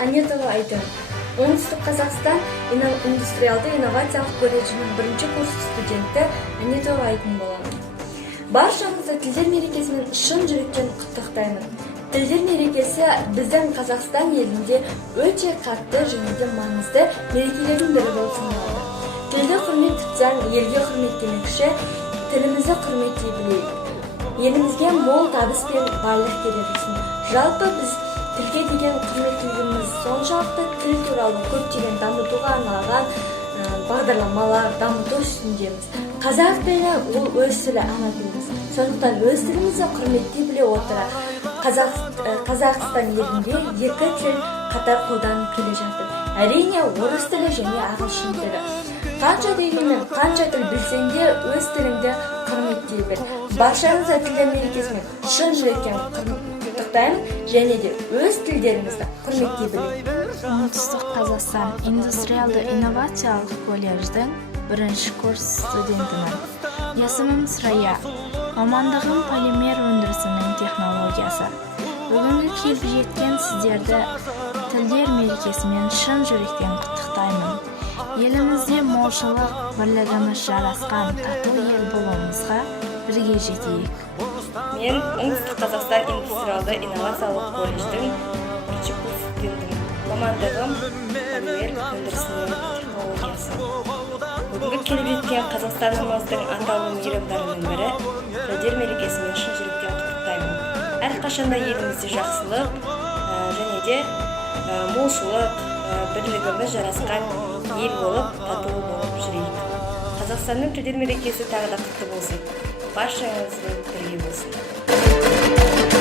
Анетова Айдын. Оңтүстік Қазақстан индустриалды инновациялық колледжінің бірінші курс студенті Анетова Айдын боламын. Баршаңызды тілдер мерекесімен шын жүректен құттықтаймын. Тілдер мерекесі біздің Қазақстан елінде өте қатты және де маңызды мерекелердің бірі болып саналады. Тілді құрмет тұтсаң, елге құрмет демекші, тілімізді құрметтей білейік. Елімізге мол табыс пен барлық келерсін. Жалпы біз тілге деген құрметтілігіміз соншалықты тіл туралы көптеген дамытуға арналған бағдарламалар дамыту үстіндеміз. Қазақ тілі ол өз тілі, ана тіліміз. Сондықтан өз тілімізді құрметтей біле отыра Қазақстан елінде екі тіл қатар қолданып келе жатыр. Әрине, орыс тілі және ағылшын тілі. Қанша дегенмен, қанша тіл білсең де өз тіліңді құрметтей біл. Баршаңызды тілдер мерекесімен шын жүректен құттықтаймын және де өз тілдеріңізді құрметтей біліңіз. Оңтүстік Қазақстан индустриалды инновациялық колледждің бірінші курс студентімін. Есімім Сұрая. Мамандығым полимер өндірісінің технологиясы. Бүгінгі келіп жеткен сіздерді тілдер мерекесімен шын жүректен құттықтаймын. Елімізде молшылық, бірлігіміз жарасқан тату ел болуымызға бірге жетейік. Мен Оңтүстік Қазақстан индустриалды инновациялық колледждің бірінші курс студентімін. Мамандығым полимер өндірісінің технологиясы. Бүгінгі келіп жеткен Қазақстанымыздың атаулы мейрамдарының бірі тілдер мерекесімен шын жүректен құттықтаймын. Әрқашанда елімізде жақсылық және де молшылық, бірлігіміз жарасқан ел болып, татулы болып жүрейік. Қазақстанның тілдер мерекесі тағы да құтты болсын. Баршаңызбен бірге болсын.